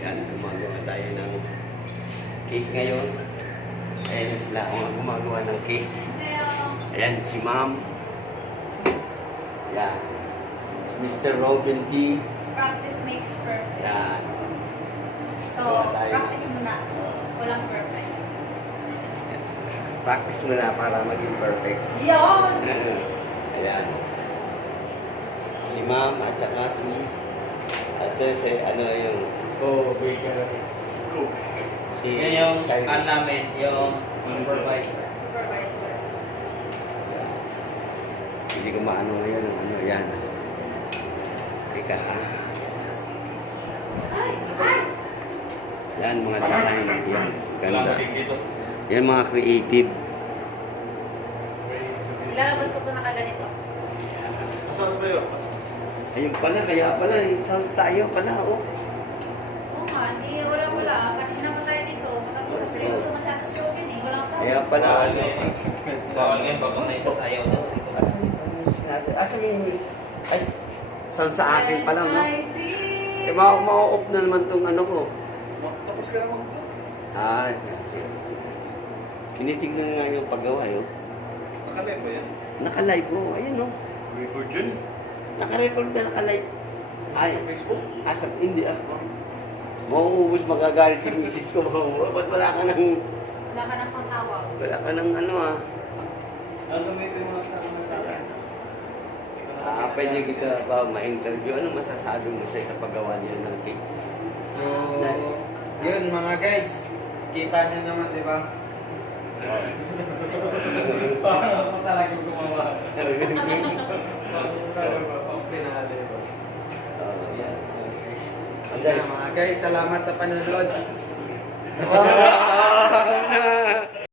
Yan, gumagawa tayo ng cake ngayon. Ayan sila ang gumagawa ng cake. Ayan, si Ma'am. Yan. Si Mr. Robin P. Practice makes perfect. Yan. So, practice muna. Walang perfect. Practice mo na para maging perfect. Yan! Ayan. Si Ma'am at saka si... At si ano yung... baker. Cook. Si... Yan yung Cyrus. namin, yung supervisor. Supervisor. Ayan. Hindi ko maano ngayon. Ano, yan. Teka. Yan, mga design. Yan. Ganda. dito. Yan, mga creative. Ilalabas ko ito nakaganito. Masarap ba yun? Ayun pala, kaya pala. Sounds tayo pala, oh. Oo nga, hindi, wala. Kanina pa tayo dito. Matapos sa seryoso masyado si Robin eh. Walang sabi. Kaya pala, ano. Bawal ngayon, pag may sasayaw na. Asan yung... Ay, sound sa akin pa lang, no? I see. Eh, ma-off na naman tong ano ko. Tapos ka naman. Ah, sige. Tinitignan nga yung paggawa, yun. Nakalive ba yan? Naka-live mo. Ayan, no? Record yun? Naka-record na naka-live. Ay, Sa Facebook? asap, hindi ah. Mauubos magagalit si misis ko. Ba't wala ka ng... Wala ka ng pangtawag. Wala ka ng ano ah. Ano may ito yung mga sa akin? Pwede kita ba ma-interview? Ano masasabi mo sa paggawa niya ng cake? So, yun mga guys. Kita nyo naman, di ba? Parang ako talaga gumawa. Pang pinali ba? Yes. Mga guys, salamat sa panonood.